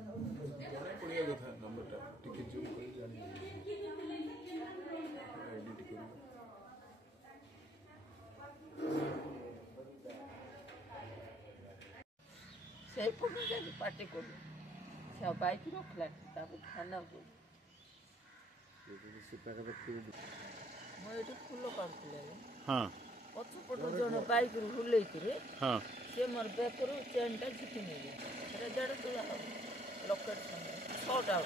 पड़िया कथा नंबरटा टिके जो कर जानी एडिट कर से पुणी जानी पार्टी को से बाइक रखला ताबे खाना को से पैका रखी मैं एटी फूल काटले हां पछपट जन बाइक रु हुलै करे हां से मोर बेकरु चेनटा झिकी नेले रे जड़ तो लॉकेट छटा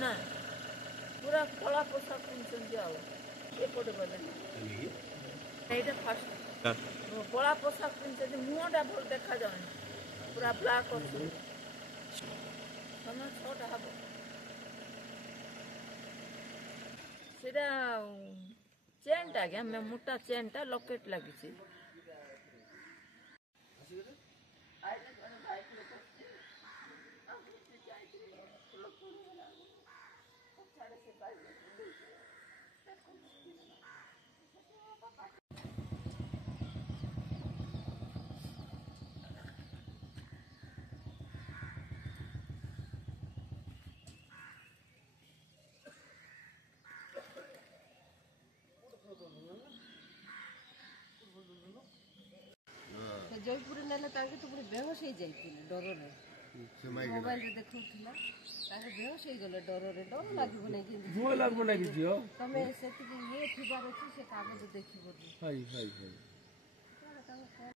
ना पूरा कला पोशाक पिनछन जाओ एपटे बले एटा फास्ट कला पोशाक पिनछन मुहटा भल देखा जाने पूरा ब्लैक अछि समय छटा हबो सेटा चेनटा क्या मैं मोटा चेनटा लॉकेट लगी छी जयपुर नेले ताके तो पूरी बेहोश हो जाइतिले डर रे मोबाइल रे देखौथिला ताके बेहोश हो गले डर रे डर लागबो नै कि धुआ लागबो नै कि जियो तमे सेति ये थिबार अछि से कागज देखिबो हाय हाय हाय